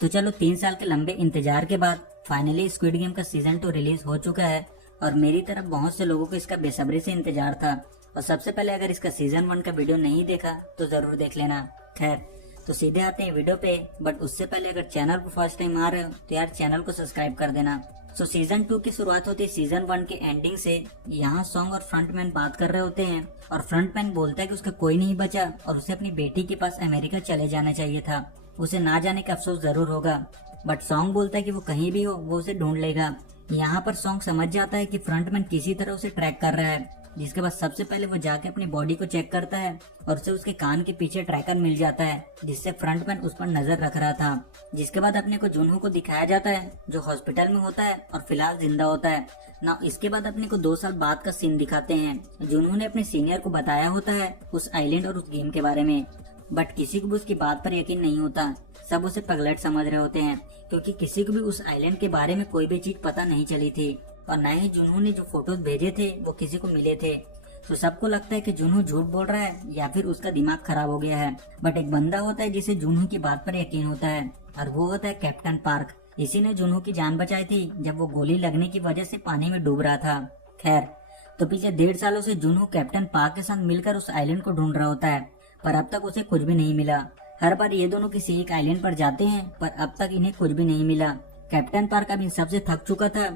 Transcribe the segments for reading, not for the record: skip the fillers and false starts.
तो चलो 3 साल के लंबे इंतजार के बाद फाइनली स्क्विड गेम का सीजन 2 रिलीज हो चुका है और मेरी तरफ बहुत से लोगों को इसका बेसब्री से इंतजार था। और सबसे पहले अगर इसका सीजन 1 का वीडियो नहीं देखा तो जरूर देख लेना। खैर तो सीधे आते हैं वीडियो पे, बट उससे पहले अगर चैनल पर फर्स्ट टाइम आ रहे हो तो यार चैनल को सब्सक्राइब कर देना। सीजन 2 की शुरुआत होती है सीजन 1 के एंडिंग से। यहाँ सॉन्ग और फ्रंटमैन बात कर रहे होते हैं और फ्रंटमैन बोलता है कि उसका कोई नहीं बचा और उसे अपनी बेटी के पास अमेरिका चले जाना चाहिए था। उसे ना जाने का अफसोस जरूर होगा, बट सॉन्ग बोलता है कि वो कहीं भी हो वो उसे ढूंढ लेगा। यहाँ पर सॉन्ग समझ जाता है कि फ्रंटमैन किसी तरह उसे ट्रैक कर रहा है, जिसके बाद सबसे पहले वो जाके अपनी बॉडी को चेक करता है और उसे उसके कान के पीछे ट्रैकर मिल जाता है, जिससे फ्रंटमैन उस पर नजर रख रहा था। जिसके बाद अपने को जुनहो को दिखाया जाता है जो हॉस्पिटल में होता है और फिलहाल जिंदा होता है ना। इसके बाद अपने को 2 साल बाद का सीन दिखाते हैं। जुनहो ने अपने सीनियर को बताया होता है उस आइलैंड और उस गेम के बारे में, बट किसी को भी उसकी बात पर यकीन नहीं होता। सब उसे पगलट समझ रहे होते हैं क्योंकि किसी को भी उस आइलैंड के बारे में कोई भी चीज पता नहीं चली थी और न ही जुनहो ने जो फोटोज भेजे थे वो किसी को मिले थे। तो सबको लगता है कि जुनहो झूठ बोल रहा है या फिर उसका दिमाग खराब हो गया है। बट एक बंदा होता है जिसे जुनहो की बात पर यकीन होता है और वो होता है कैप्टन पार्क। इसी ने जुनहो की जान बचाई थी जब वो गोली लगने की वजह से पानी में डूब रहा था। खैर तो पिछले 1.5 सालों से जुनहो कैप्टन पार्क के साथ मिलकर उस आइलैंड को ढूंढ रहा होता है, पर अब तक उसे कुछ भी नहीं मिला। हर बार ये दोनों किसी एक आइलैंड पर जाते हैं पर अब तक इन्हें कुछ भी नहीं मिला। कैप्टन पार्क अब इन सबसे थक चुका था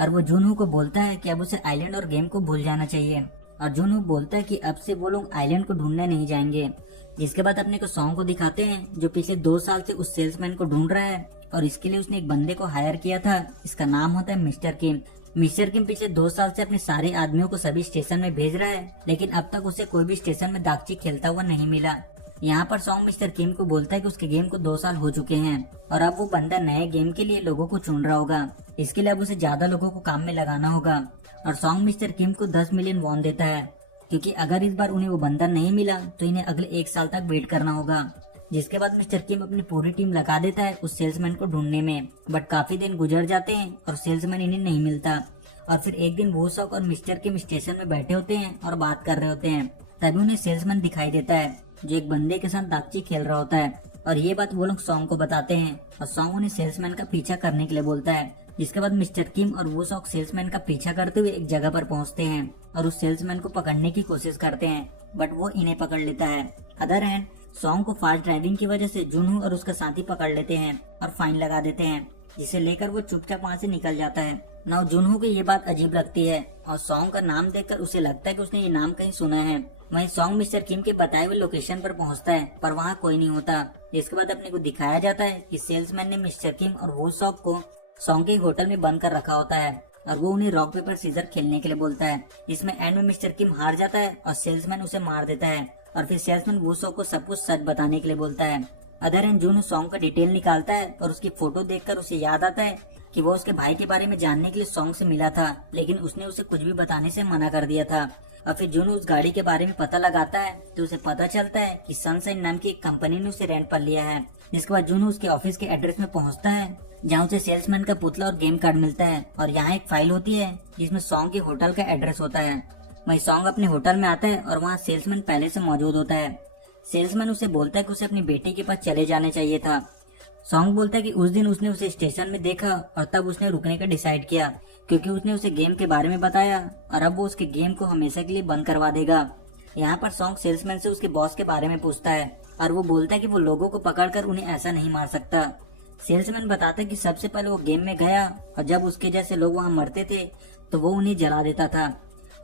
और वो जुनहो को बोलता है कि अब उसे आइलैंड और गेम को भूल जाना चाहिए और जुनहो बोलता है कि अब से वो लोग आइलैंड को ढूंढने नहीं जाएंगे। जिसके बाद अपने को सॉन्ग को दिखाते हैं जो पिछले 2 साल से उस सेल्समैन को ढूंढ रहा है और इसके लिए उसने एक बंदे को हायर किया था। इसका नाम होता है मिस्टर किम। मिस्टर किम पिछले 2 साल से अपने सारे आदमियों को सभी स्टेशन में भेज रहा है, लेकिन अब तक उसे कोई भी स्टेशन में दागची खेलता हुआ नहीं मिला। यहाँ पर सॉन्ग मिस्टर किम को बोलता है कि उसके गेम को 2 साल हो चुके हैं और अब वो बंदा नए गेम के लिए लोगों को चुन रहा होगा। इसके लिए अब उसे ज्यादा लोगों को काम में लगाना होगा और सॉन्ग मिस्टर किम को 10 मिलियन वॉन देता है, क्योंकि अगर इस बार उन्हें वो बंदा नहीं मिला तो इन्हें अगले 1 साल तक वेट करना होगा। जिसके बाद मिस्टर किम अपनी पूरी टीम लगा देता है उस सेल्समैन को ढूंढने में, बट काफी दिन गुजर जाते हैं और सेल्समैन इन्हें नहीं मिलता। और फिर एक दिन वो सॉक और मिस्टर किम स्टेशन में बैठे होते हैं और बात कर रहे होते हैं, तभी उन्हें सेल्समैन दिखाई देता है जो एक बंदे के साथ दागची खेल रहा होता है और ये बात वो लोग सॉन्ग को बताते हैं और सॉन्ग उन्हें सेल्समैन का पीछा करने के लिए बोलता है। जिसके बाद मिस्टर किम और वो सॉन्ग सेल्समैन का पीछा करते हुए एक जगह पर पहुंचते हैं और उस सेल्समैन को पकड़ने की कोशिश करते हैं, बट वो इन्हें पकड़ लेता है। अदर हैंड सॉन्ग को फास्ट ड्राइविंग की वजह से जुनहो और उसका साथी पकड़ लेते हैं और फाइन लगा देते हैं, जिसे लेकर वो चुपचाप वहाँ से निकल जाता है। नाउ जुनहो को ये बात अजीब लगती है और सॉन्ग का नाम देखकर उसे लगता है कि उसने ये नाम कहीं सुना है। वहीं सॉन्ग मिस्टर किम के बताए हुए लोकेशन पर पहुंचता है पर वहाँ कोई नहीं होता। इसके बाद अपने को दिखाया जाता है कि सेल्समैन ने मिस्टर किम और वो सॉन्ग को सॉन्ग के होटल में बंद कर रखा होता है और वो उन्हें रॉक पेपर सीजर खेलने के लिए बोलता है। इसमें एंड में मिस्टर किम हार जाता है और सेल्समैन उसे मार देता है और फिर सेल्समैन वो सॉन्ग को सब कुछ सच बताने के लिए बोलता है। अदर एंड जुनहो सॉन्ग का डिटेल निकालता है और उसकी फोटो देखकर उसे याद आता है कि वो उसके भाई के बारे में जानने के लिए सॉन्ग से मिला था, लेकिन उसने उसे कुछ भी बताने से मना कर दिया था। और फिर जुनहो उस गाड़ी के बारे में पता लगाता है तो उसे पता चलता है कि सनशाइन नाम की एक कंपनी ने उसे रेंट पर लिया है। जिसके बाद जुनहो उसके ऑफिस के एड्रेस में पहुंचता है जहाँ उसे सेल्समैन का पुतला और गेम कार्ड मिलता है और यहाँ एक फाइल होती है जिसमें सॉन्ग के होटल का एड्रेस होता है। वही सॉन्ग अपने होटल में आता है और वहाँ सेल्समैन पहले से मौजूद होता है। सेल्समैन उसे बोलता है कि उसे अपनी बेटी के पास चले जाने चाहिए था। सॉन्ग बोलता है कि उस दिन उसने उसे स्टेशन में देखा और तब उसने रुकने का डिसाइड किया, क्योंकि उसने उसे गेम के बारे में बताया और अब वो उसके गेम को हमेशा के लिए बंद करवा देगा। यहाँ पर सॉन्ग सेल्समैन से उसके बॉस के बारे में पूछता है और वो बोलता है कि वो लोगों को पकड़कर उन्हें ऐसा नहीं मार सकता। सेल्समैन बताता है कि सबसे पहले वो गेम में गया और जब उसके जैसे लोग वहाँ मरते थे तो वो उन्हें जला देता था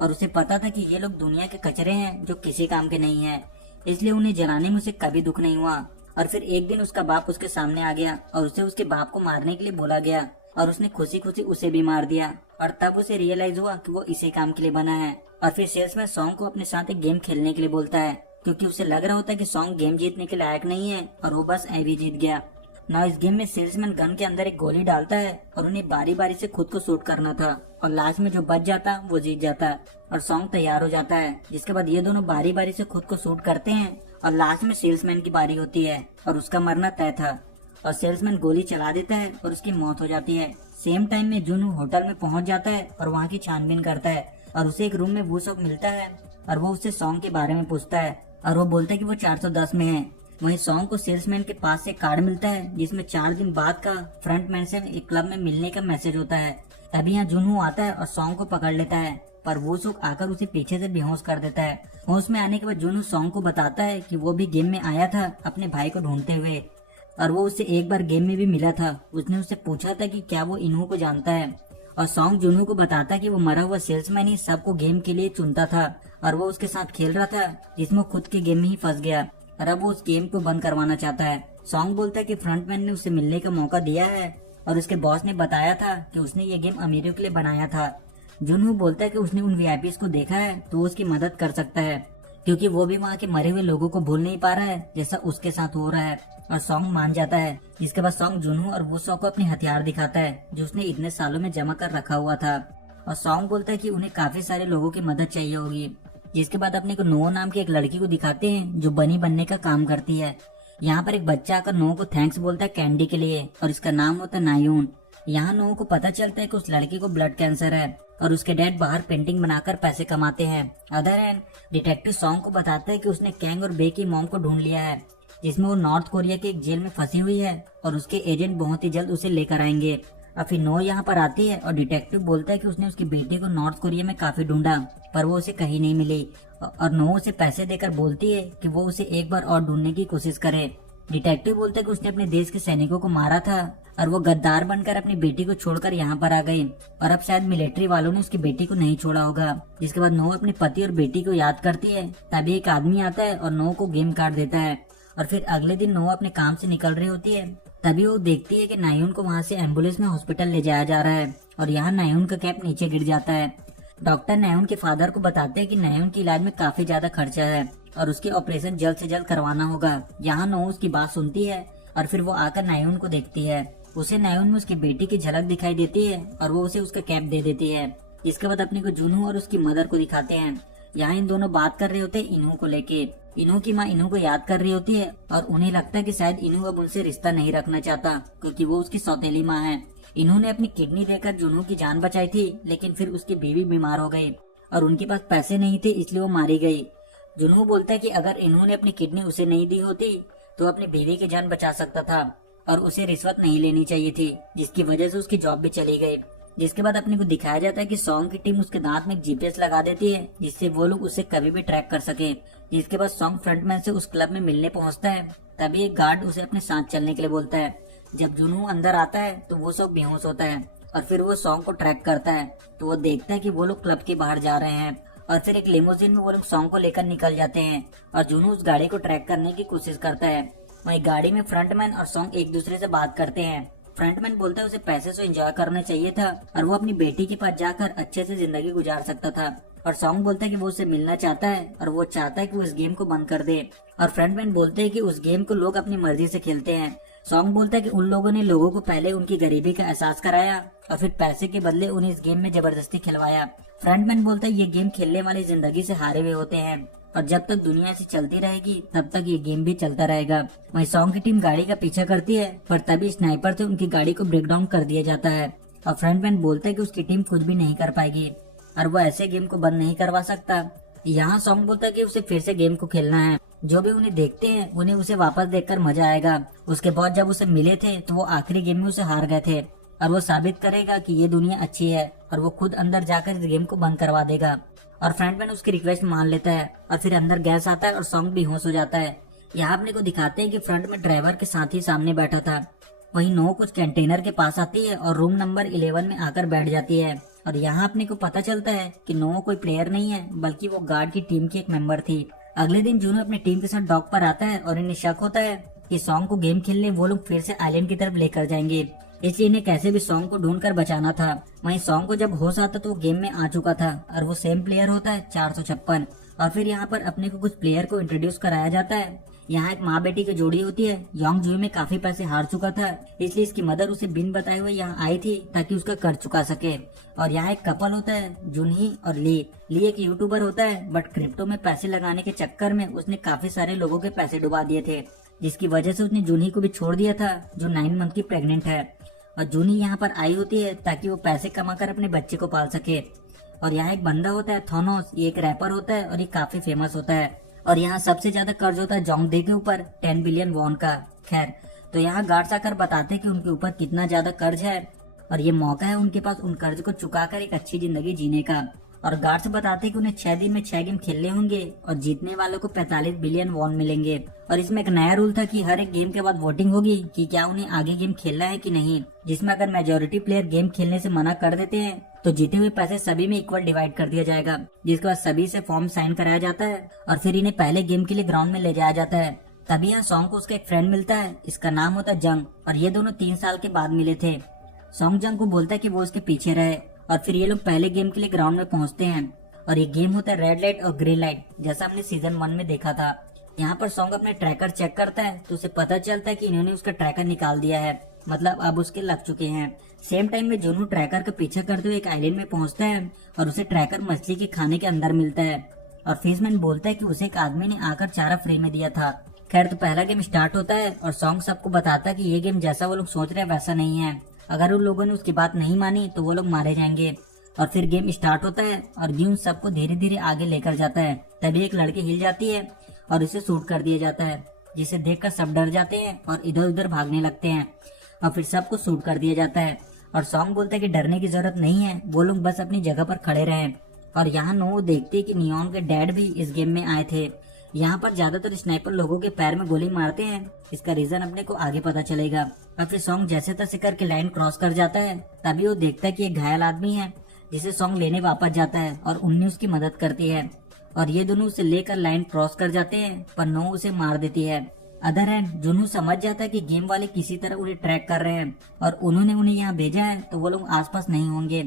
और उसे पता था कि ये लोग दुनिया के कचरे हैं जो किसी काम के नहीं है, इसलिए उन्हें जलाने में उसे कभी दुख नहीं हुआ। और फिर एक दिन उसका बाप उसके सामने आ गया और उसे उसके बाप को मारने के लिए बोला गया और उसने खुशी खुशी उसे भी मार दिया और तब उसे रियलाइज हुआ कि वो इसी काम के लिए बना है। और फिर सेल्समैन सॉन्ग को अपने साथ एक गेम खेलने के लिए बोलता है, क्योंकि उसे लग रहा होता है कि सॉन्ग गेम जीतने के लायक नहीं है और वो बस ऐवी जीत गया। ना इस गेम में सेल्समैन गन के अंदर एक गोली डालता है और उन्हें बारी बारी से खुद को शूट करना था और लास्ट में जो बच जाता वो जीत जाता और सॉन्ग तैयार हो जाता है। जिसके बाद ये दोनों बारी बारी से खुद को शूट करते हैं और लास्ट में सेल्समैन की बारी होती है और उसका मरना तय था और सेल्समैन गोली चला देता है और उसकी मौत हो जाती है। सेम टाइम में जुनहो होटल में पहुंच जाता है और वहाँ की छानबीन करता है और उसे एक रूम में वो सब मिलता है और वो उससे सॉन्ग के बारे में पूछता है और वो बोलता है कि वो 410 में है। वहीं सॉन्ग को सेल्समैन के पास से कार्ड मिलता है जिसमें 4 दिन बाद का फ्रंटमैन से एक क्लब में मिलने का मैसेज होता है। तभी यहाँ जुनू आता है और सॉन्ग को पकड़ लेता है, पर वो सुख आकर उसे पीछे से बेहोश कर देता है। होश में आने के बाद जुनू सॉन्ग को बताता है कि वो भी गेम में आया था अपने भाई को ढूंढते हुए, और वो उससे एक बार गेम में भी मिला था। उसने उससे पूछा था कि क्या वो इनू को जानता है, और सॉन्ग जुनू को बताता कि वो मरा हुआ सेल्समैन ही सबको गेम के लिए चुनता था और वो उसके साथ खेल रहा था जिसमें वो खुद के गेम में ही फंस गया और अब वो उस गेम को बंद करवाना चाहता है। सॉन्ग बोलता है कि फ्रंटमैन ने उसे मिलने का मौका दिया है और उसके बॉस ने बताया था कि उसने ये गेम अमीरों के लिए बनाया था। जुनू बोलता है कि उसने उन वीआईपीज को देखा है तो वो उसकी मदद कर सकता है, क्योंकि वो भी वहाँ के मरे हुए लोगों को भूल नहीं पा रहा है जैसा उसके साथ हो रहा है, और सॉन्ग मान जाता है। जिसके बाद सॉन्ग जुनू और वुसो को अपने हथियार दिखाता है जो उसने इतने सालों में जमा कर रखा हुआ था, और सॉन्ग बोलता है कि उन्हें काफी सारे लोगों की मदद चाहिए होगी। जिसके बाद अपने को नो नाम की एक लड़की को दिखाते हैं जो बनी बनने का काम करती है। यहाँ पर एक बच्चा आकर नो को थैंक्स बोलता है कैंडी के लिए, और इसका नाम होता है नायून। यहाँ नो को पता चलता है कि उस लड़की को ब्लड कैंसर है और उसके डैड बाहर पेंटिंग बनाकर पैसे कमाते हैं। अदर एंड डिटेक्टिव सॉन्ग को बताता है कि उसने कैंग और बे की मॉम को ढूंढ लिया है जिसमें वो नॉर्थ कोरिया के एक जेल में फंसी हुई है और उसके एजेंट बहुत ही जल्द उसे लेकर आएंगे। और फिर नो यहाँ पर आती है और डिटेक्टिव बोलता है कि उसने उसकी बेटी को नॉर्थ कोरिया में काफी ढूंढा पर वो उसे कहीं नहीं मिली, और नो उसे पैसे देकर बोलती है कि वो उसे एक बार और ढूंढने की कोशिश करे। डिटेक्टिव बोलता है कि उसने अपने देश के सैनिकों को मारा था और वो गद्दार बनकर अपनी बेटी को छोड़कर यहाँ पर आ गई, और अब शायद मिलिट्री वालों ने उसकी बेटी को नहीं छोड़ा होगा। जिसके बाद नो अपने पति और बेटी को याद करती है, तभी एक आदमी आता है और नो को गेम कार्ड देता है। और फिर अगले दिन नो अपने काम से निकल रही होती है, तभी वो देखती है कि नायून को वहाँ से एम्बुलेंस में हॉस्पिटल ले जाया जा रहा है, और यहाँ नायून का कैप नीचे गिर जाता है। डॉक्टर नायून के फादर को बताते हैं कि नायून के इलाज में काफी ज्यादा खर्चा है और उसके ऑपरेशन जल्द से जल्द करवाना होगा। यहाँ नो उसकी बात सुनती है और फिर वो आकर नायून को देखती है। उसे नायून में उसकी बेटी की झलक दिखाई देती है और वो उसे उसका कैप दे देती है। इसके बाद अपने को जुनू और उसकी मदर को दिखाते हैं। यहाँ इन दोनों बात कर रहे होते हैं इनू को लेके। इनू की माँ इनू को याद कर रही होती है और उन्हें लगता है कि शायद इनू अब उनसे रिश्ता नहीं रखना चाहता क्योंकि वो उसकी सौतेली माँ है। इनू ने अपनी किडनी देकर जुनू की जान बचाई थी, लेकिन फिर उसकी बीवी बीमार हो गई और उनके पास पैसे नहीं थे, इसलिए वो मारी गई। जुनू बोलता है कि अगर इनू ने अपनी किडनी उसे नहीं दी होती तो अपनी बीवी की जान बचा सकता था और उसे रिश्वत नहीं लेनी चाहिए थी, जिसकी वजह से उसकी जॉब भी चली गई। जिसके बाद अपने को दिखाया जाता है कि सॉन्ग की टीम उसके दांत में जीपीएस लगा देती है जिससे वो लोग उसे कभी भी ट्रैक कर सके। जिसके बाद सॉन्ग फ्रंटमैन से उस क्लब में मिलने पहुंचता है, तभी एक गार्ड उसे अपने साथ चलने के लिए बोलता है। जब जुनू अंदर आता है तो वो सब बेहोश होता है और फिर वो सॉन्ग को ट्रैक करता है तो वो देखता है कि वो लोग क्लब के बाहर जा रहे हैं, और फिर एक लिमोजिन में वो लोग सॉन्ग को लेकर निकल जाते हैं और जुनू उस गाड़ी को ट्रैक करने की कोशिश करता है। वहीं गाड़ी में फ्रंटमैन और सॉन्ग एक दूसरे से बात करते हैं। फ्रंटमैन बोलता है उसे पैसे से एंजॉय करना चाहिए था और वो अपनी बेटी के पास जाकर अच्छे से जिंदगी गुजार सकता था, और सॉन्ग बोलता है कि वो उससे मिलना चाहता है और वो चाहता है कि वो इस गेम को बंद कर दे। और फ्रंटमैन बोलते हैं कि उस गेम को लोग अपनी मर्जी से खेलते हैं। सॉन्ग बोलता है कि उन लोगों ने लोगों को पहले उनकी गरीबी का एहसास कराया और फिर पैसे के बदले उन्हें इस गेम में जबरदस्ती खिलवाया। फ्रंटमैन बोलता है ये गेम खेलने वाले जिंदगी से हारे हुए होते हैं और जब तक दुनिया से चलती रहेगी तब तक ये गेम भी चलता रहेगा। वहीं सॉन्ग की टीम गाड़ी का पीछा करती है, पर तभी स्नाइपर से उनकी गाड़ी को ब्रेक डाउन कर दिया जाता है और फ्रंटमैन बोलता है कि उसकी टीम कुछ भी नहीं कर पाएगी और वो ऐसे गेम को बंद नहीं करवा सकता। यहाँ सॉन्ग बोलता है कि उसे फिर से गेम को खेलना है। जो भी उन्हें देखते हैं उन्हें उसे वापस देखकर मजा आएगा। उसके बाद जब उसे मिले थे तो वो आखिरी गेम में उसे हार गए थे और वो साबित करेगा कि ये दुनिया अच्छी है और वो खुद अंदर जाकर इस गेम को बंद करवा देगा। और फ्रंटमैन उसकी रिक्वेस्ट मान लेता है और फिर अंदर गैस आता है और सॉन्ग बेहोश हो जाता है। यहाँ अपने को दिखाते हैं कि फ्रंट में ड्राइवर के साथ ही सामने बैठा था। वहीं नो कुछ कंटेनर के पास आती है और रूम नंबर 11 में आकर बैठ जाती है, और यहाँ अपने को पता चलता है कि नो कोई प्लेयर नहीं है बल्कि वो गार्ड की टीम की एक मेंबर थी। अगले दिन जूनो अपनी टीम के साथ डॉक पर आता है और इन्हें शक होता है कि सॉन्ग को गेम खेलने वो लोग फिर से आइलैंड की तरफ लेकर जाएंगे, इसलिए इन्हें कैसे भी सॉन्ग को ढूंढकर बचाना था। वहीं सॉन्ग को जब होश आता तो वो गेम में आ चुका था और वो सेम प्लेयर होता है 456। और फिर यहाँ पर अपने को कुछ प्लेयर को इंट्रोड्यूस कराया जाता है। यहाँ एक माँ बेटी की जोड़ी होती है। योंग जुई में काफी पैसे हार चुका था, इसलिए इसकी मदर उसे बिन बताए हुए यहाँ आई थी ताकि उसका कर चुका सके। और यहाँ एक कपल होता है जुनही और ली एक यूट्यूबर होता है, बट क्रिप्टो में पैसे लगाने के चक्कर में उसने काफी सारे लोगों के पैसे डुबा दिए थे, जिसकी वजह से उसने जुनही को भी छोड़ दिया था जो 9 मंथ की प्रेग्नेंट है। और जूनी यहाँ पर आई होती है ताकि वो पैसे कमाकर अपने बच्चे को पाल सके। और यहाँ एक बंदा होता है थोनोस, ये एक रैपर होता है और ये काफी फेमस होता है और यहाँ सबसे ज्यादा कर्ज होता है जोंगडे के ऊपर 10 बिलियन वॉन का। खैर, तो यहाँ गार्ड्स आकर बताते हैं कि उनके ऊपर कितना ज्यादा कर्ज है और ये मौका है उनके पास उन कर्ज को चुकाकर एक अच्छी जिंदगी जीने का। और गार्ड्स बताते हैं कि उन्हें 6 दिन में 6 गेम खेलने होंगे और जीतने वालों को 45 बिलियन वॉन मिलेंगे। और इसमें एक नया रूल था कि हर एक गेम के बाद वोटिंग होगी कि क्या उन्हें आगे गेम खेलना है कि नहीं, जिसमें अगर मेजोरिटी प्लेयर गेम खेलने से मना कर देते हैं तो जीते हुए पैसे सभी में इक्वल डिवाइड कर दिया जाएगा, जिसके बाद सभी से फॉर्म साइन कराया जाता है और फिर इन्हें पहले गेम के लिए ग्राउंड में ले जाया जाता है। तभी यहाँ सॉन्ग को उसका एक फ्रेंड मिलता है, इसका नाम होता है जंग, और ये दोनों 3 साल के बाद मिले थे। सॉन्ग जंग को बोलता है कि वो उसके पीछे रहे और फिर ये लोग पहले गेम के लिए ग्राउंड में पहुंचते हैं और ये गेम होता है रेड लाइट और ग्रीन लाइट, जैसा हमने सीजन 1 में देखा था। यहाँ पर सॉन्ग अपने ट्रैकर चेक करता है तो उसे पता चलता है कि इन्होंने उसका ट्रैकर निकाल दिया है, मतलब अब उसके लग चुके हैं। सेम टाइम में जुनू ट्रैकर का पीछा करते हुए एक आइलैंड में पहुंचता है और उसे ट्रैकर मछली के खाने के अंदर मिलता है और फिशमैन बोलता है कि उसे एक आदमी ने आकर चारा फ्री में दिया था। खैर, तो पहला गेम स्टार्ट होता है और सॉन्ग सबको बताता है कि ये गेम जैसा वो लोग सोच रहे हैं वैसा नहीं है, अगर उन लोगों ने उसकी बात नहीं मानी तो वो लोग मारे जाएंगे। और फिर गेम स्टार्ट होता है और ग्यून सबको धीरे धीरे आगे लेकर जाता है। तभी एक लड़की हिल जाती है और उसे शूट कर दिया जाता है, जिसे देखकर सब डर जाते हैं और इधर उधर भागने लगते हैं और फिर सबको शूट कर दिया जाता है। और सॉन्ग बोलता है कि डरने की जरूरत नहीं है, वो लोग बस अपनी जगह पर खड़े रहें। और यहाँ नो देखते हैं कि नियॉन के डैड भी इस गेम में आए थे। यहाँ पर ज्यादातर स्नाइपर लोगों के पैर में गोली मारते हैं, इसका रीजन अपने को आगे पता चलेगा। और फिर सॉन्ग जैसे तैसे करके लाइन क्रॉस कर जाता है, तभी वो देखता है कि एक घायल आदमी है जिसे सॉन्ग लेने वापस जाता है और उन्हें उसकी मदद करती है और ये दोनों उसे लेकर लाइन क्रॉस कर जाते हैं, पर नो उसे मार देती है। अदर हैंड जुनू समझ जाता है कि गेम वाले किसी तरह उन्हें ट्रैक कर रहे हैं और उन्होंने उन्हें यहाँ भेजा है तो वो लोग आसपास नहीं होंगे।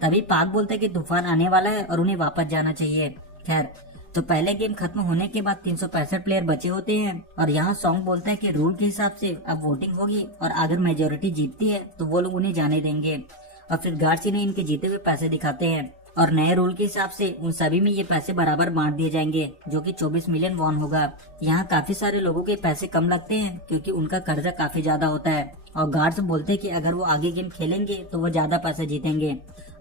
तभी पाक बोलता है कि तूफान आने वाला है और उन्हें वापस जाना चाहिए। खैर, तो पहले गेम खत्म होने के बाद 365 प्लेयर बचे होते हैं और यहाँ सॉन्ग बोलता है कि रूल के हिसाब से अब वोटिंग होगी और अगर मेजोरिटी जीतती है तो वो लोग उन्हें जाने देंगे। और फिर गार्ड्स ने इनके जीते हुए पैसे दिखाते हैं और नए रूल के हिसाब से उन सभी में ये पैसे बराबर बांट दिए जाएंगे, जो कि 24 मिलियन वॉन होगा। यहाँ काफी सारे लोगों के पैसे कम लगते हैं क्योंकि उनका कर्जा काफी ज्यादा होता है और गार्ड्स बोलते हैं कि अगर वो आगे गेम खेलेंगे तो वो ज्यादा पैसे जीतेंगे।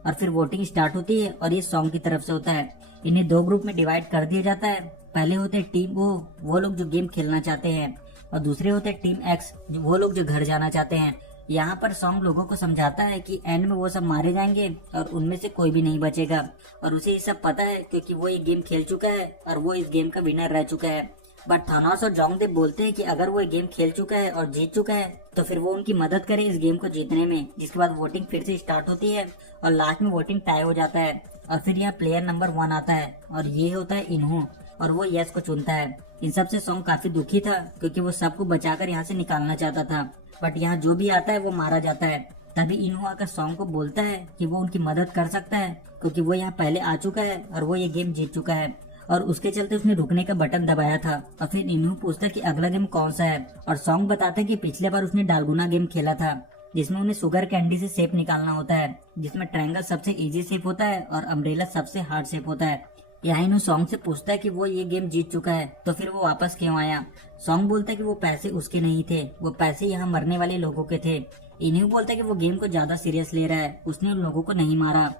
और फिर वोटिंग स्टार्ट होती है और ये सॉन्ग की तरफ से होता है। इन्हें 2 ग्रुप में डिवाइड कर दिया जाता है। पहले होते हैं टीम वो लोग जो गेम खेलना चाहते हैं और दूसरे होते हैं टीम एक्स, वो लोग जो घर जाना चाहते हैं। यहाँ पर सॉन्ग लोगों को समझाता है कि एंड में वो सब मारे जाएंगे और उनमें से कोई भी नहीं बचेगा और उसे ये सब पता है क्योंकि वो ये गेम खेल चुका है और वो इस गेम का विनर रह चुका है। बट थानोस और जोंगडे बोलते हैं कि अगर वो ये गेम खेल चुका है और जीत चुका है तो फिर वो उनकी मदद करे इस गेम को जीतने में। जिसके बाद वोटिंग फिर से स्टार्ट होती है और लास्ट में वोटिंग टाई हो जाता है और फिर यहाँ प्लेयर नंबर 1 आता है और ये होता है इन्हू और वो यस को चुनता है। इन सब से सॉन्ग काफी दुखी था क्योंकि वो सबको बचाकर यहाँ से निकालना चाहता था, बट यहाँ जो भी आता है वो मारा जाता है। तभी इन्हू आकर सॉन्ग को बोलता है कि वो उनकी मदद कर सकता है क्योंकि वो यहाँ पहले आ चुका है और वो ये गेम जीत चुका है और उसके चलते उसने रुकने का बटन दबाया था। और फिर इन्हू पूछता है कि अगला गेम कौन सा है और सॉन्ग बताता है कि पिछले बार उसने डालगुना गेम खेला था जिसमें उन्हें शुगर कैंडी से शेप निकालना होता है, जिसमें ट्रायंगल सबसे इजी शेप होता है और अम्ब्रेला सबसे हार्ड शेप होता है। यहाँ इन्हू सॉन्ग से पूछता है कि वो ये गेम जीत चुका है तो फिर वो वापस क्यों आया। सॉन्ग बोलता है कि वो पैसे उसके नहीं थे, वो पैसे यहाँ मरने वाले लोगों के थे। इन्हू बोलता है कि वो गेम को ज्यादा सीरियस ले रहा है, उसने उन लोगों को नहीं मारा।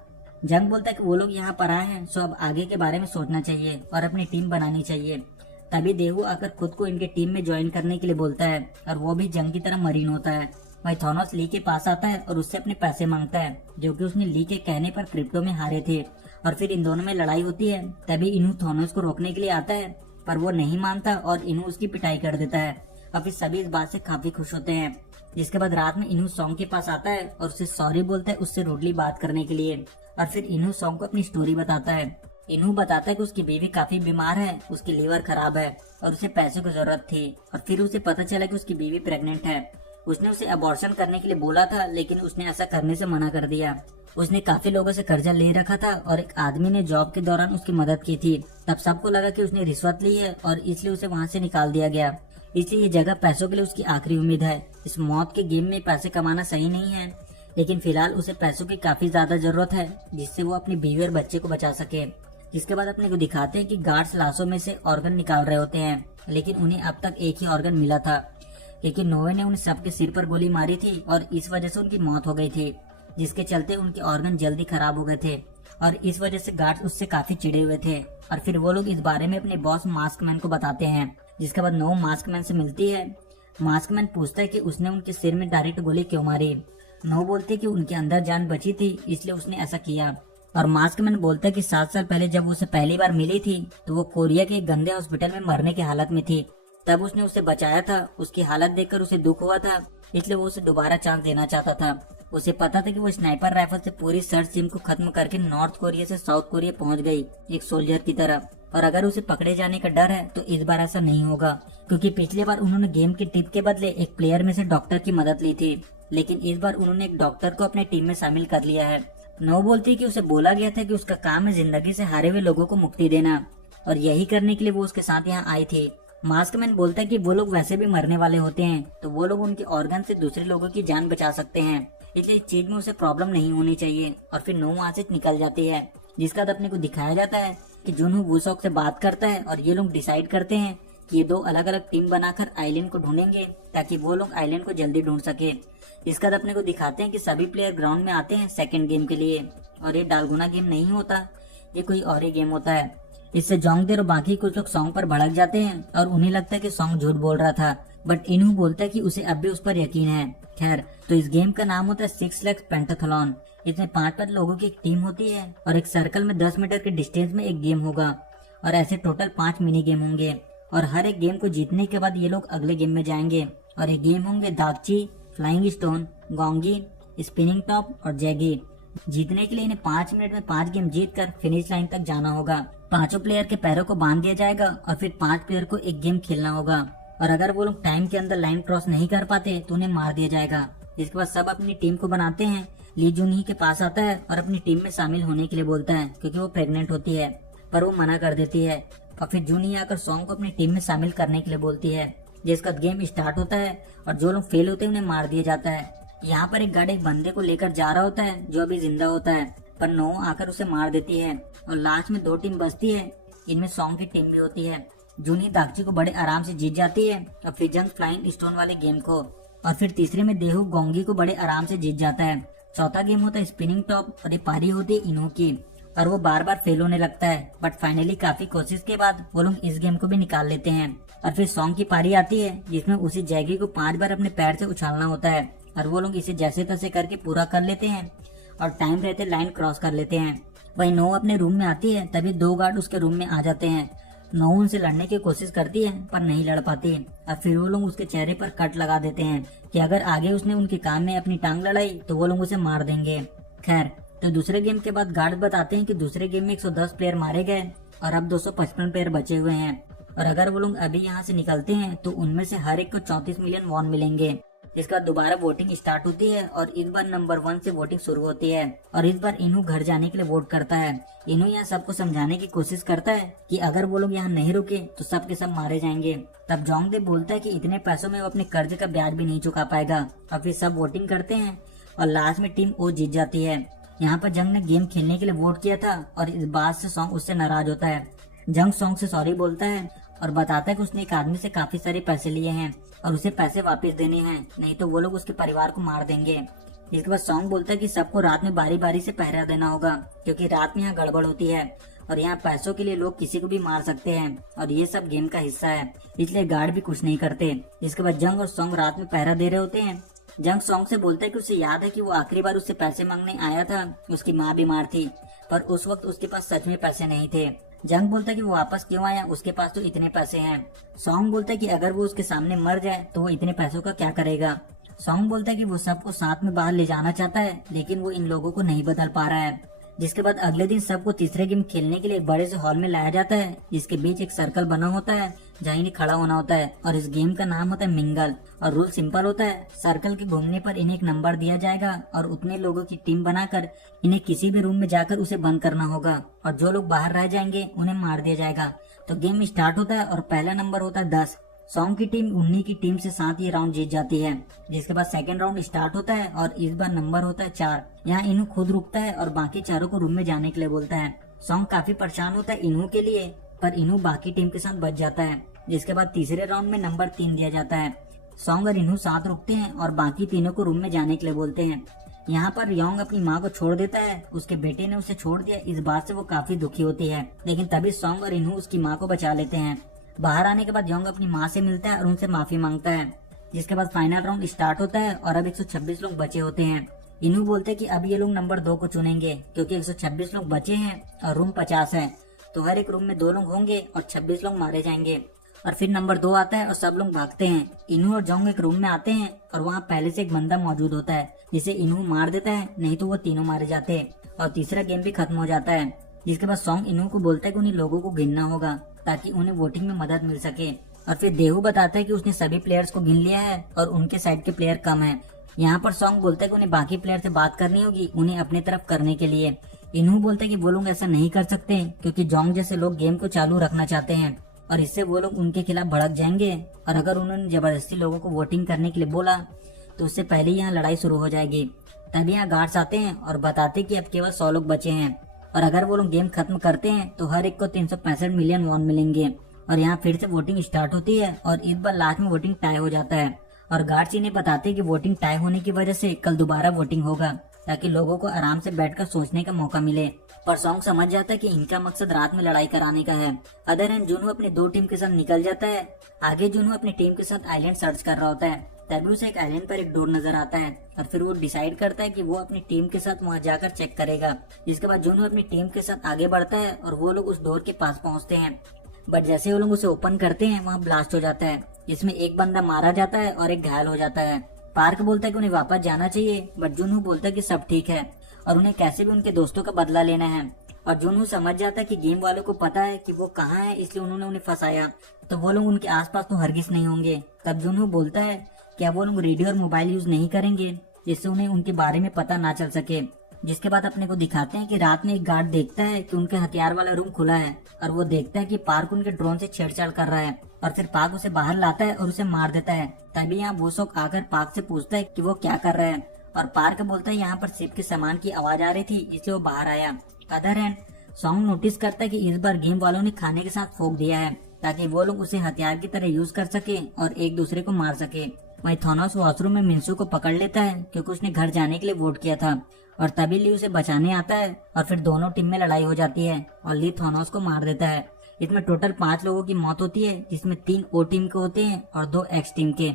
जंग बोलता है कि वो लोग यहाँ पर आए हैं सो अब आगे के बारे में सोचना चाहिए और अपनी टीम बनानी चाहिए। तभी देहू आकर खुद को इनके टीम में ज्वाइन करने के लिए बोलता है और वो भी जंग की तरह मरीन होता है। वही थॉनोस ली के पास आता है और उससे अपने पैसे मांगता है जो कि उसने ली के कहने पर क्रिप्टो में हारे थे और फिर इन दोनों में लड़ाई होती है। तभी इन्हू थॉनोस को रोकने के लिए आता है पर वो नहीं मानता और इन्हू उसकी पिटाई कर देता है और फिर सभी इस बात से काफी खुश होते हैं। जिसके बाद रात में इन्हू सॉन्ग के पास आता है और उससे सॉरी बोलता है उससे रूडली बात करने के लिए। और फिर इन्हू सॉन्ग को अपनी स्टोरी बताता है। इन्हू बताता है कि उसकी बीवी काफी बीमार है, उसकी लीवर खराब है और उसे पैसे की जरूरत थी। और फिर उसे पता चला कि उसकी बीवी प्रेग्नेंट है। उसने उसे अबॉर्शन करने के लिए बोला था लेकिन उसने ऐसा करने से मना कर दिया। उसने काफी लोगों से कर्जा ले रखा था और एक आदमी ने जॉब के दौरान उसकी मदद की थी। तब सबको लगा कि उसने रिश्वत ली है और इसलिए उसे वहाँ से निकाल दिया गया। इसलिए ये जगह पैसों के लिए उसकी आखिरी उम्मीद है। इस मौत के गेम में पैसे कमाना सही नहीं है, लेकिन फिलहाल उसे पैसों की काफी ज्यादा जरूरत है जिससे वो अपनी बीवी और बच्चे को बचा सके। जिसके बाद अपने को दिखाते हैं कि गार्ड्स लाशों में से ऑर्गन निकाल रहे होते हैं, लेकिन उन्हें अब तक एक ही ऑर्गन मिला था क्योंकि नोवे ने उन सबके सिर पर गोली मारी थी और इस वजह से उनकी मौत हो गई थी। जिसके चलते उनके ऑर्गन जल्दी खराब हो गए थे और इस वजह से गार्ड्स उससे काफी चिढ़े हुए थे। और फिर वो लोग इस बारे में अपने बॉस मास्कमैन को बताते हैं, जिसके बाद नो मास्कमैन से मिलती है। मास्कमैन पूछता है कि उसने उनके सिर में डायरेक्ट गोली क्यों मारी। नो बोलते कि उनके अंदर जान बची थी इसलिए उसने ऐसा किया। और मास्कमैन बोलता है कि 7 साल पहले जब उसे पहली बार मिली थी तो वो कोरिया के एक गंदे हॉस्पिटल में मरने की हालत में थी, तब उसने उसे बचाया था। उसकी हालत देखकर उसे दुख हुआ था, इसलिए वो उसे दोबारा चांस देना चाहता था। उसे पता था कि वो स्नाइपर राइफल से पूरी सर्च टीम को खत्म करके नॉर्थ कोरिया से साउथ कोरिया पहुंच गई एक सोल्जर की तरह। और अगर उसे पकड़े जाने का डर है तो इस बार ऐसा नहीं होगा, क्योंकि पिछली बार उन्होंने गेम की टिप के बदले एक प्लेयर में से डॉक्टर की मदद ली थी, लेकिन इस बार उन्होंने एक डॉक्टर को अपने टीम में शामिल कर लिया है। नो बोलती है कि उसे बोला गया था कि उसका काम है जिंदगी से हारे हुए लोगों को मुक्ति देना, और यही करने के लिए वो उसके साथ यहाँ आई थी। मास्कमैन बोलता है कि वो लोग वैसे भी मरने वाले होते हैं, तो वो लोग उनके ऑर्गन से दूसरे लोगों की जान बचा सकते हैं, इसलिए इस चीज में उसे प्रॉब्लम नहीं होनी चाहिए। और फिर नो वहाँ से निकल जाती है, जिसका अपने को दिखाया जाता है कि जुनू वूसॉक से बात करता है और ये लोग डिसाइड करते हैं कि ये 2 अलग अलग टीम बनाकर आइलैंड को ढूंढेंगे ताकि वो लोग आइलैंड को जल्दी ढूंढ सके। इसका अपने को दिखाते हैं कि सभी प्लेयर ग्राउंड में आते हैं सेकंड गेम के लिए, और ये डालगुना गेम नहीं होता, ये कोई और ही गेम होता है। इससे जोंगदेर और बाकी कुछ लोग सॉन्ग पर भड़क जाते हैं और उन्हें लगता है कि सॉन्ग झूठ बोल रहा था, बट इनहू बोलता है कि उसे अब भी उस पर यकीन है। खैर, तो इस गेम का नाम होता है 6 लेग्स पेंटाथलॉन। इसमें 5 लोगों की एक टीम होती है और एक सर्कल में 10 मीटर के डिस्टेंस में एक गेम होगा, और ऐसे टोटल 5 मिनी गेम होंगे। और हर एक गेम को जीतने के बाद ये लोग अगले गेम में जाएंगे, और ये गेम होंगे दागची, फ्लाइंग स्टोन, गोंगी, स्पिनिंग टॉप और जैगी। जीतने के लिए इन्हें 5 मिनट में 5 गेम जीतकर फिनिश लाइन तक जाना होगा। 5 प्लेयर के पैरों को बांध दिया जाएगा और फिर 5 प्लेयर को एक गेम खेलना होगा, और अगर वो लोग टाइम के अंदर लाइन क्रॉस नहीं कर पाते तो उन्हें मार दिया जाएगा। इसके बाद सब अपनी टीम को बनाते हैं। ली जूनही के पास आता है और अपनी टीम में शामिल होने के लिए बोलता है, क्योंकि वो प्रेग्नेंट होती है, पर वो मना कर देती है। और फिर जूनही आकर सॉन्ग को अपनी टीम में शामिल करने के लिए बोलती है, जिसका गेम स्टार्ट होता है और जो लोग फेल होते हैं उन्हें मार दिया जाता है। यहाँ पर एक गार्ड एक बंदे को लेकर जा रहा होता है जो अभी जिंदा होता है, पर नो आकर उसे मार देती है। और लास्ट में 2 टीम बचती है, इनमें सॉन्ग की टीम भी होती है। जूनही दागची को बड़े आराम से जीत जाती है, और फिर जंग फ्लाइंग स्टोन वाले गेम को, और फिर तीसरे में देहू गोंगी को बड़े आराम से जीत जाता है। चौथा गेम होता है स्पिनिंग टॉप, और ये पारी होती है इनू की, और वो बार बार फेल होने लगता है, बट फाइनली काफी कोशिश के बाद वो लोग इस गेम को भी निकाल लेते हैं। और फिर सॉन्ग की पारी आती है, जिसमें उसी जैगी को 5 बार अपने पैर से उछालना होता है, और वो लोग इसे जैसे तैसे करके पूरा कर लेते हैं और टाइम रहते लाइन क्रॉस कर लेते हैं। वही नो अपने रूम में आती है, तभी 2 गार्ड उसके रूम में आ जाते हैं। नो उनसे लड़ने की कोशिश करती है पर नहीं लड़ पाती, और फिर वो लोग उसके चेहरे पर कट लगा देते हैं कि अगर आगे उसने उनके काम में अपनी टांग लड़ाई तो वो लोग उसे मार देंगे। खैर, तो दूसरे गेम के बाद गार्ड बताते हैं कि दूसरे गेम में 110 प्लेयर मारे गए और अब 255 प्लेयर बचे हुए हैं, और अगर वो लोग अभी यहाँ से निकलते हैं तो उनमें से हर एक को 34 मिलियन वॉन मिलेंगे। इसके बाद दोबारा वोटिंग स्टार्ट होती है और इस बार नंबर 1 से वोटिंग शुरू होती है, और इस बार इनू घर जाने के लिए वोट करता है। इनू यहाँ सबको समझाने की कोशिश करता है कि अगर वो लोग यहाँ नहीं रुके तो सब के सब मारे जाएंगे। तब जोंगदे बोलता है कि इतने पैसों में वो अपने कर्ज का ब्याज भी नहीं चुका पाएगा, और फिर सब वोटिंग करते हैं और लास्ट में टीम ओ जीत जाती है। यहाँ पर जंग ने गेम खेलने के लिए वोट किया था और इस बात से सॉन्ग उससे नाराज होता है। जंग सॉन्ग से सॉरी बोलता है और बताता है कि उसने एक आदमी से काफी सारे पैसे लिए हैं और उसे पैसे वापस देने हैं, नहीं तो वो लोग उसके परिवार को मार देंगे। इसके बाद सॉन्ग बोलता है कि सबको रात में बारी बारी से पहरा देना होगा, क्योंकि रात में यहाँ गड़बड़ होती है और यहाँ पैसों के लिए लोग किसी को भी मार सकते हैं, और ये सब गेम का हिस्सा है, इसलिए गार्ड भी कुछ नहीं करते। इसके बाद जंग और सॉन्ग रात में पहरा दे रहे होते हैं। जंग सॉन्ग से बोलता है कि उसे याद है कि वो आखिरी बार उससे पैसे मांगने आया था, उसकी माँ बीमार थी, पर उस वक्त उसके पास सच में पैसे नहीं थे। जंग बोलता है कि वो वापस क्यों आया, उसके पास तो इतने पैसे हैं। सॉन्ग बोलता है कि अगर वो उसके सामने मर जाए तो वो इतने पैसों का क्या करेगा। सॉन्ग बोलता है कि वो सबको साथ में बाहर ले जाना चाहता है, लेकिन वो इन लोगों को नहीं बदल पा रहा है। जिसके बाद अगले दिन सबको तीसरे गेम खेलने के लिए एक बड़े से हॉल में लाया जाता है, जिसके बीच एक सर्कल बना होता है जहाँ इन्हें खड़ा होना होता है, और इस गेम का नाम होता है मिंगल। और रूल सिंपल होता है, सर्कल के घूमने पर इन्हें एक नंबर दिया जाएगा और उतने लोगों की टीम बनाकर इन्हें किसी भी रूम में जाकर उसे बंद करना होगा, और जो लोग बाहर रह जाएंगे उन्हें मार दिया जाएगा। तो गेम स्टार्ट होता है और पहला नंबर होता है 10। सॉन्ग की टीम उन्हीं की टीम से साथ ये राउंड जीत जाती है। जिसके बाद सेकंड राउंड स्टार्ट होता है और इस बार नंबर होता है 4। यहाँ इनू खुद रुकता है और बाकी चारों को रूम में जाने के लिए बोलता है। सॉन्ग काफी परेशान होता है इनू के लिए, पर इनू बाकी टीम के साथ बच जाता है। जिसके बाद तीसरे राउंड में नंबर 3 दिया जाता है। सॉन्ग और इनू साथ रुकते हैं और बाकी तीनों को रूम में जाने के लिए बोलते हैं। यहाँ पर योंग अपनी माँ को छोड़ देता है, उसके बेटे ने उसे छोड़ दिया, इस बात से वो काफी दुखी होती है। लेकिन तभी सॉन्ग और इनहू उसकी माँ को बचा लेते हैं। बाहर आने के बाद योंग अपनी माँ से मिलता है और उनसे माफी मांगता है। जिसके बाद फाइनल राउंड स्टार्ट होता है और अब 126 लोग बचे होते हैं। इनहू बोलते हैं कि अब ये लोग नंबर 2 को चुनेंगे क्योंकि 126 लोग बचे हैं और रूम 50 है, तो हर एक रूम में 2 लोग होंगे और 26 लोग मारे जाएंगे। और फिर नंबर 2 आता है और सब लोग भागते हैं। इनहू और जोंग एक रूम में आते हैं और वहाँ पहले से एक बंदा मौजूद होता है जिसे इनहू मार देता है, नहीं तो वो तीनों मारे जाते हैं और तीसरा गेम भी खत्म हो जाता है। जिसके बाद सॉन्ग इनहू को बोलता है कि उन्हें लोगों को गिनना होगा ताकि उन्हें वोटिंग में मदद मिल सके। और फिर देहू बताता है कि उसने सभी प्लेयर्स को गिन लिया है और उनके साइड के प्लेयर कम है। यहाँ पर सॉन्ग बोलता है कि उन्हें बाकी प्लेयर से बात करनी होगी उन्हें अपने तरफ करने के लिए। इनहू बोलता है कि वो लोग ऐसा नहीं कर सकते क्योंकि जोंग जैसे लोग गेम को चालू रखना चाहते हैं और इससे वो लोग उनके खिलाफ भड़क जाएंगे और अगर उन्होंने जबरदस्ती लोगों को वोटिंग करने के लिए बोला तो उससे पहले यहाँ लड़ाई शुरू हो जाएगी। तभी यहाँ गार्ड्स आते हैं और बताते हैं कि अब केवल 100 लोग बचे हैं और अगर वो लोग गेम खत्म करते हैं तो हर एक को 365 मिलियन वॉन मिलेंगे। और यहाँ फिर से वोटिंग स्टार्ट होती है और इस बार लास्ट में वोटिंग टाई हो जाता है और गार्ड्स इन्हें बताते हैं कि वोटिंग टाई होने की वजह से कल दोबारा वोटिंग होगा ताकि लोगों को आराम से बैठकर सोचने का मौका मिले। पर सॉन्ग समझ जाता है कि इनका मकसद रात में लड़ाई कराने का है। अदर एंड जुनू अपनी 2 टीम के साथ निकल जाता है। आगे जुनू अपनी टीम के साथ आइलैंड सर्च कर रहा होता है, तभी उसे एक आइलैंड पर एक डोर नजर आता है और फिर वो डिसाइड करता है कि वो अपनी टीम के साथ वहाँ जाकर चेक करेगा। जिसके बाद जुनू अपनी टीम के साथ आगे बढ़ता है और वो लोग उस डोर के पास पहुँचते हैं। बट जैसे वो लोग उसे ओपन करते हैं वहाँ ब्लास्ट हो जाता है जिसमें एक बंदा मारा जाता है और एक घायल हो जाता है। पार्क बोलता है कि उन्हें वापस जाना चाहिए बट जुनू बोलता है कि सब ठीक है और उन्हें कैसे भी उनके दोस्तों का बदला लेना है। और जुनू समझ जाता है कि गेम वालों को पता है कि वो कहाँ है, इसलिए उन्होंने उन्हें फंसाया, तो वो लोग उनके आसपास तो हरगिज नहीं होंगे। तब जुनू बोलता है क्या वो लोग रेडियो और मोबाइल यूज नहीं करेंगे जिससे उन्हें उनके बारे में पता ना चल सके। जिसके बाद अपने को दिखाते हैं कि रात में एक गार्ड देखता है कि उनके हथियार वाला रूम खुला है और वो देखता है कि पार्क उनके ड्रोन से छेड़छाड़ कर रहा है और फिर पार्क उसे बाहर लाता है और उसे मार देता है। तभी यहाँ वोसोक आकर पार्क से पूछता है कि वो क्या कर रहा है और पार्क बोलता है यहाँ पर शिप के सामान की आवाज आ रही थी इसलिए वो बाहर आया। अदर हैंड सॉन्ग नोटिस करता है कि इस बार गेम वालों ने खाने के साथ फोक दिया है ताकि वो लोग उसे हथियार की तरह यूज कर सके और एक दूसरे को मार सके। वहीं थॉनोस वॉशरूम में मिन्सू को पकड़ लेता है क्योंकि उसने घर जाने के लिए वोट किया था और तभी ली उसे बचाने आता है और फिर दोनों टीम में लड़ाई हो जाती है और ली थॉनोस को मार देता है। इसमें टोटल 5 लोगों की मौत होती है जिसमें 3 ओ टीम के होते हैं और 2 एक्स टीम के।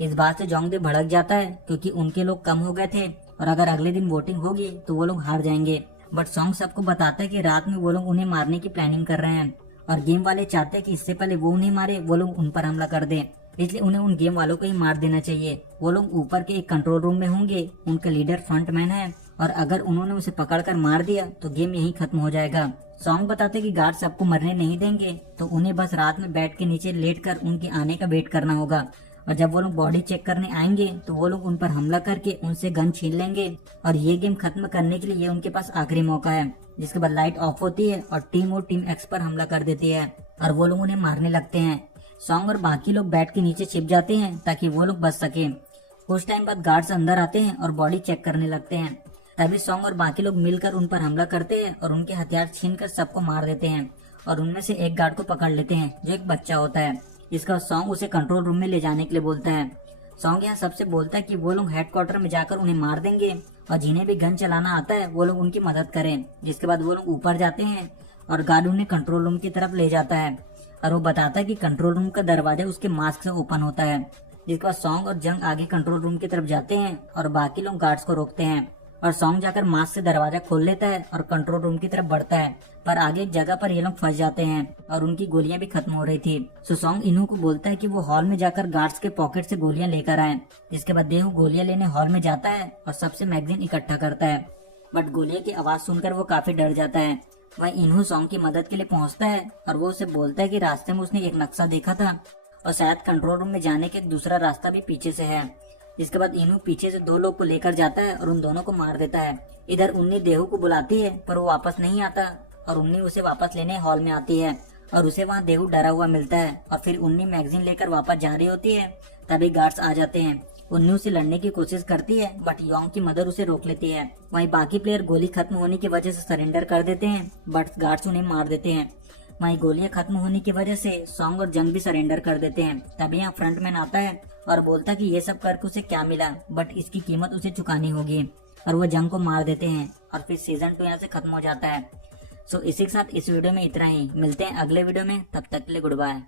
इस बात से जोंगदे भड़क जाता है क्योंकि उनके लोग कम हो गए थे और अगर अगले दिन वोटिंग होगी तो वो लोग हार जाएंगे। बट सॉन्ग सबको बताता है कि रात में वो लोग उन्हें मारने की प्लानिंग कर रहे हैं और गेम वाले चाहते हैं कि इससे पहले वो उन्हें मारे वो लोग उन पर हमला कर दें, इसलिए उन्हें उन गेम वालों को ही मार देना चाहिए। वो लोग ऊपर के एक कंट्रोल रूम में होंगे, उनका लीडर फ्रंटमैन है और अगर उन्होंने उसे पकड़कर मार दिया तो गेम यहीं खत्म हो जाएगा। सॉन्ग बताते कि गार्ड सबको मरने नहीं देंगे तो उन्हें बस रात में बेड के नीचे लेटकर उनके आने का वेट करना होगा और जब वो लोग बॉडी चेक करने आएंगे तो वो लोग उन पर हमला करके उनसे गन छीन लेंगे और ये गेम खत्म करने के लिए ये उनके पास आखिरी मौका है। जिसके बाद लाइट ऑफ होती है और टीम एक्स पर हमला कर देती है और वो लोग उन्हें मारने लगते हैं। सॉन्ग और बाकी लोग बेड के नीचे छिप जाते हैं ताकि वो लोग बच सके। कुछ टाइम बाद गार्ड्स अंदर आते हैं और बॉडी चेक करने लगते हैं। तभी सॉन्ग और बाकी लोग मिलकर उन पर हमला करते हैं और उनके हथियार छीनकर सबको मार देते हैं और उनमें से एक गार्ड को पकड़ लेते हैं जो एक बच्चा होता है। इसका सॉन्ग उसे कंट्रोल रूम में ले जाने के लिए बोलता है। सॉन्ग यहाँ सबसे बोलता है कि वो लोग हेडक्वार्टर में जाकर उन्हें मार देंगे और जिन्हें भी गन चलाना आता है वो लोग उनकी मदद करें। जिसके बाद वो लोग ऊपर जाते हैं और गार्ड उन्हें कंट्रोल रूम की तरफ ले जाता है और वो बताता है कि कंट्रोल रूम का दरवाजा उसके मास्क से ओपन होता है। जिसके बाद सॉन्ग और जंग आगे कंट्रोल रूम की तरफ जाते हैं और बाकी लोग गार्ड्स को रोकते हैं और सॉन्ग जाकर मास्क से दरवाजा खोल लेता है और कंट्रोल रूम की तरफ बढ़ता है। पर आगे एक जगह पर ये लोग फंस जाते हैं और उनकी गोलियां भी खत्म हो रही थी। सो सॉन्ग इन्हू को बोलता है कि वो हॉल में जाकर गार्ड्स के पॉकेट से गोलियां लेकर आए। जिसके बाद देहू गोलियां लेने हॉल में जाता है और सबसे मैगजीन इकट्ठा करता है। बट गोलियां की आवाज सुनकर वो काफी डर जाता है। वहीं इन्हू सॉन्ग की मदद के लिए पहुंचता है और वो उसे बोलता है कि रास्ते में उसने एक नक्शा देखा था और शायद कंट्रोल रूम में जाने के दूसरा रास्ता भी पीछे से है। इसके बाद इन्हू पीछे से 2 लोग को लेकर जाता है और उन दोनों को मार देता है। इधर उन्नी देहू को बुलाती है पर वो वापस नहीं आता और उन्नी उसे वापस लेने हॉल में आती है और उसे वहाँ देहू डरा हुआ मिलता है और फिर उन्नी मैगजीन लेकर वापस जा रही होती है। तभी गार्ड्स आ जाते हैं। उन्नी उसे लड़ने की कोशिश करती है बट योंग की मदर उसे रोक लेती है। वहीं बाकी प्लेयर गोली खत्म होने की वजह से सरेंडर कर देते हैं बट गार्ड्स उन्हें मार देते हैं। वहीं गोलियां खत्म होने की वजह से सॉन्ग और जंग भी सरेंडर कर देते हैं। तभी यहाँ फ्रंटमैन आता है और बोलता है कि ये सब करके उसे क्या मिला बट इसकी कीमत उसे चुकानी होगी। और वो जंग को मार देते हैं और फिर सीजन 2 यहाँ से खत्म हो जाता है। सो इसी के साथ इस वीडियो में इतना ही। मिलते हैं अगले वीडियो में, तब तक के लिए गुड बाय।